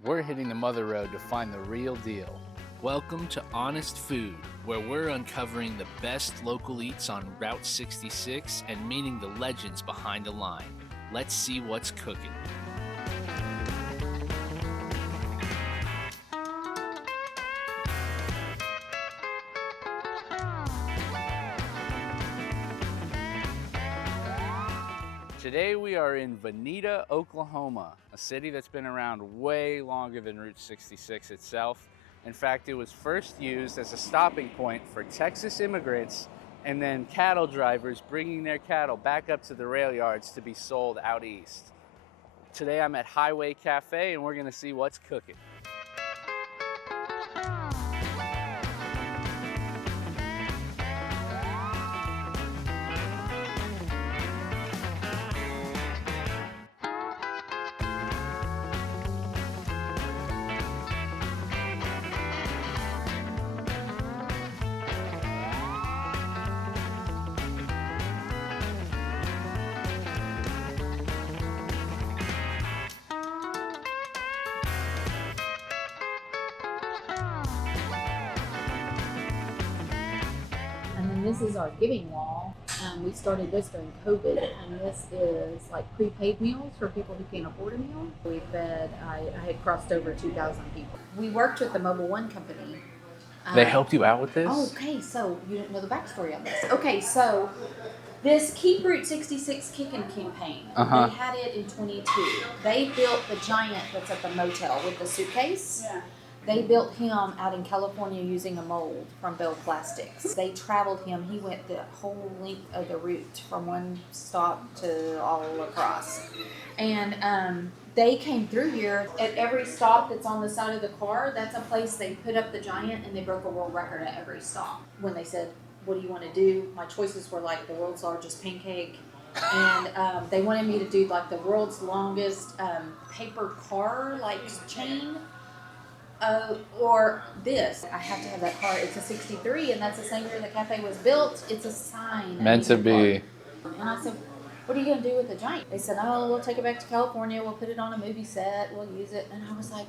We're hitting the mother road to find the real deal. Welcome to Honest Food, where we're uncovering the best local eats on Route 66 and meeting the legends behind the line. Let's see what's cooking. Today we are in Vinita, Oklahoma, a city that's been around way longer than Route 66 itself. In fact, it was first used as a stopping point for Texas immigrants and then cattle drivers bringing their cattle back up to the rail yards to be sold out east. Today I'm at Highway Cafe and we're gonna see what's cooking. And then this is our giving wall. We started this during COVID, and this is like prepaid meals for people who can't afford a meal. We fed, I had crossed over 2,000 people. We worked with the Mobil One company. They helped you out with this? Oh, okay, so you didn't know the backstory on this. Okay, so this Keep Route 66 Kickin campaign, They had it in 22. They built the giant that's at the motel with the suitcase. Yeah. They built him out in California using a mold from Bell Plastics. They traveled him. He went the whole length of the route from one stop to all across. And they came through here. At every stop that's on the side of the car, that's a place they put up the giant, and they broke a world record at every stop. When they said, what do you want to do? My choices were like the world's largest pancake. And they wanted me to do like the world's longest paper car like chain. Or this. I have to have that car. It's a 63, and that's the same year the cafe was built. It's a sign. Meant to be. And I said, what are you going to do with the giant? They said, oh, we'll take it back to California. We'll put it on a movie set. We'll use it. And I was like,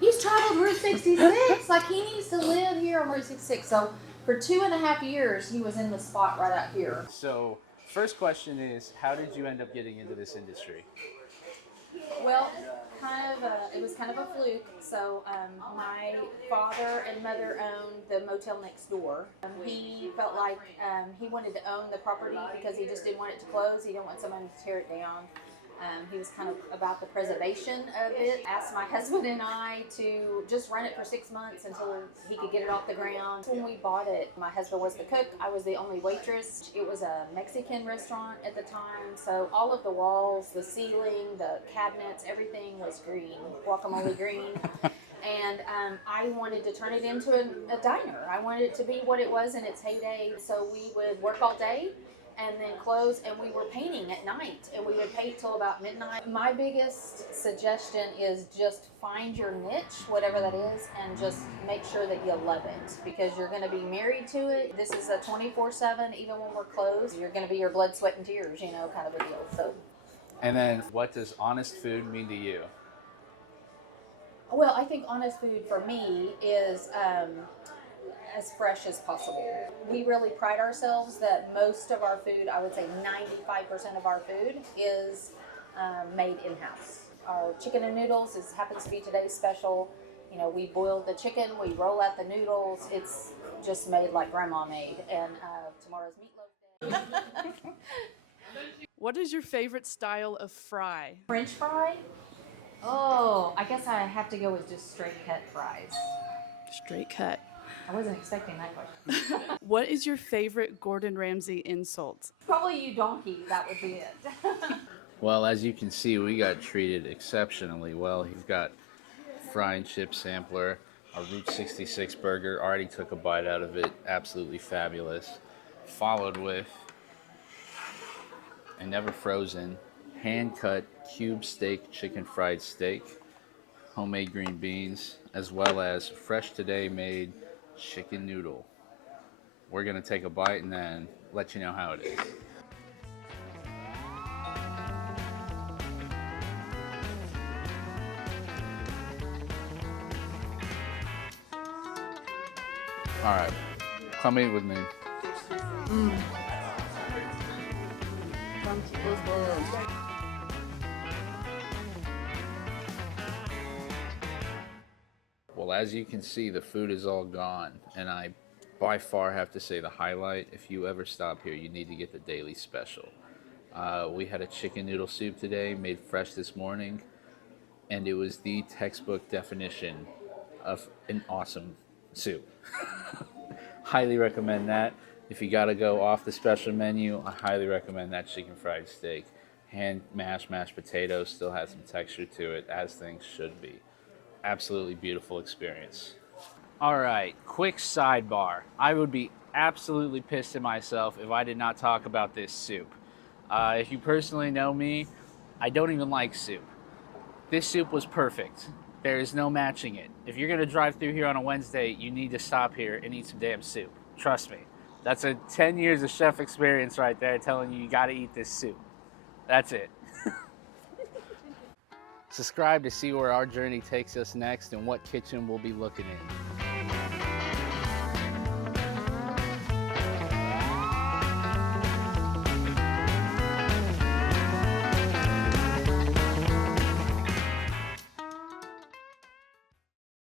he's traveled Route 66. Like, he needs to live here on Route 66. So for 2.5 years, he was in the spot right out here. So, first question is, how did you end up getting into this industry? Well, it was kind of a fluke. So my father and mother owned the motel next door. He felt like he wanted to own the property because he just didn't want it to close. He didn't want someone to tear it down. He was kind of about the preservation of it. Asked my husband and I to just run it for 6 months until he could get it off the ground. When we bought it, my husband was the cook. I was the only waitress. It was a Mexican restaurant at the time, so all of the walls, the ceiling, the cabinets, everything was green, guacamole green. And I wanted to turn it into a diner. I wanted it to be what it was in its heyday. So we would work all day and then close, and we were painting at night, and we would paint till about midnight. My biggest suggestion is just find your niche, whatever that is, and just make sure that you love it, because you're going to be married to it. This is a 24/7, even when we're closed. You're going to be your blood, sweat, and tears, kind of a deal. So. And then, what does honest food mean to you? Well, I think honest food for me is as fresh as possible. We really pride ourselves that most of our food, I would say 95% of our food, is made in-house. Our chicken and noodles happens to be today's special. We boil the chicken, we roll out the noodles. It's just made like grandma made. And tomorrow's meatloaf day. What is your favorite style of fry? French fry? Oh, I guess I have to go with just straight cut fries. Straight cut. I wasn't expecting that question. What is your favorite Gordon Ramsay insult? Probably you donkey, that would be it. Well, as you can see, we got treated exceptionally well. He's got fry and chip sampler, a Route 66 burger, already took a bite out of it, absolutely fabulous. Followed with a never frozen, hand-cut cube steak chicken fried steak, homemade green beans, as well as fresh today made chicken noodle. We're gonna take a bite and then let you know how it is. All right, come eat with me. Well, as you can see, the food is all gone, and I by far have to say the highlight. If you ever stop here, you need to get the daily special. We had a chicken noodle soup today, made fresh this morning, and it was the textbook definition of an awesome soup. Highly recommend that. If you gotta go off the special menu, I highly recommend that chicken fried steak. Hand mashed potatoes, still has some texture to it, as things should be. Absolutely beautiful experience. All right, quick sidebar. I would be absolutely pissed at myself if I did not talk about this soup. If you personally know me, I don't even like soup. This soup was perfect. There is no matching it. If you're gonna drive through here on a Wednesday, you need to stop here and eat some damn soup. Trust me. That's a 10 years of chef experience right there telling you gotta eat this soup. That's it. Subscribe to see where our journey takes us next and what kitchen we'll be looking in.